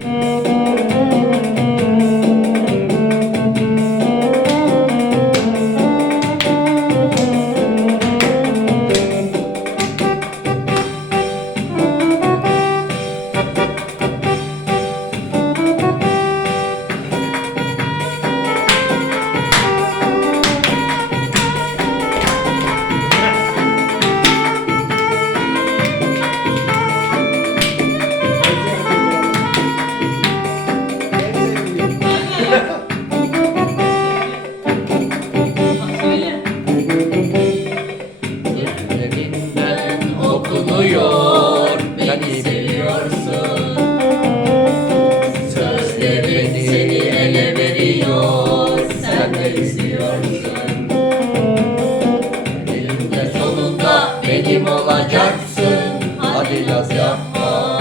Mm-hmm. Benim olacaksın? Hadi laf yapma.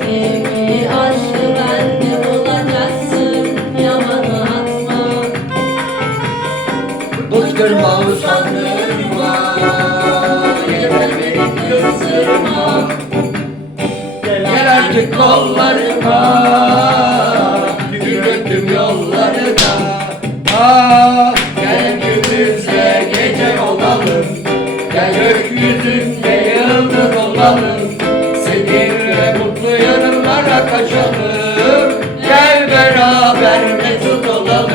Sevgi aşkı bende bulacaksın. Yamana atma. Bıktırma usandırma. Yeter beni kızdırma. Gel artık kollarıma. Yürüttüm yollarına. Ah, kaçalım Gel beraber mesut olalım.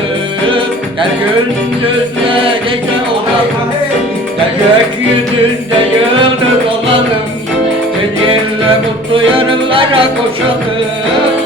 Gel gündüzle gece olalım. Gel gökyüzünde yıldız olalım. Seninle mutlu yarınlara koşalım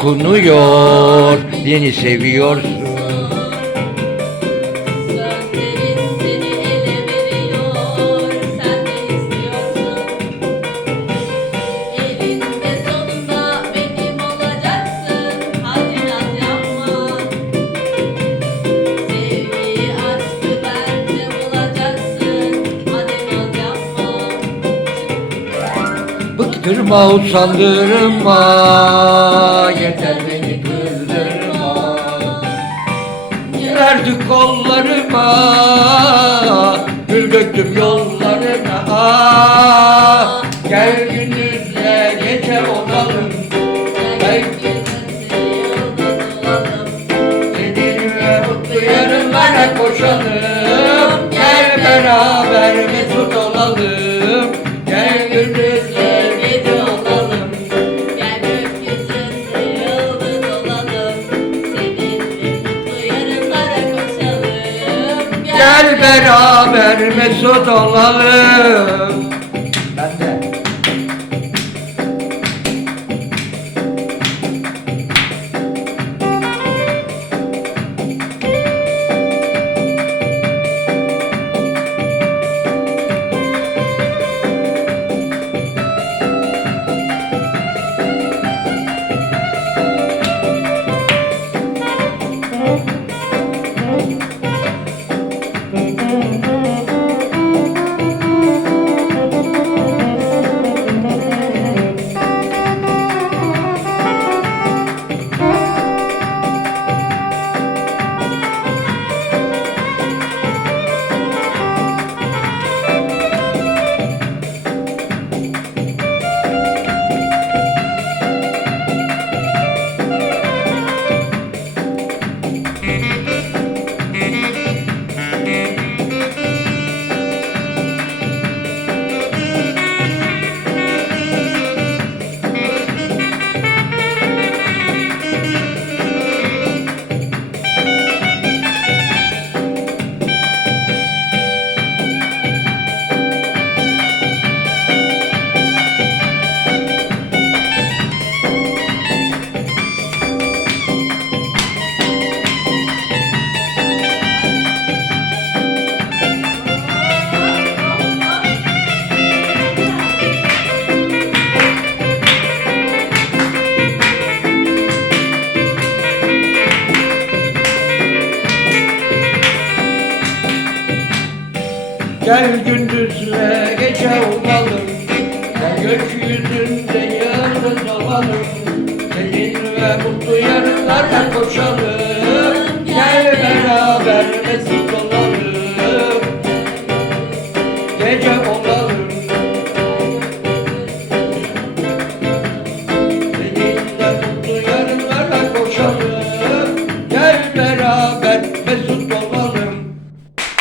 Gözlerinden okunuyor Beni seviyorsun Bıktırma usandırma. Yeter beni kızdırma. Artık kollarıma. Gül döktüm yollarına. Gel gündüzle gece olalım. Gel yıldız olalım. Seninle mutlu yarınlara koşalım Gel beraber mesut olalım beraber mesut olalım Gel gündüzle gece olalım gökyüzünde yıldız olalım Senin ve mutlu yarınlara koşalım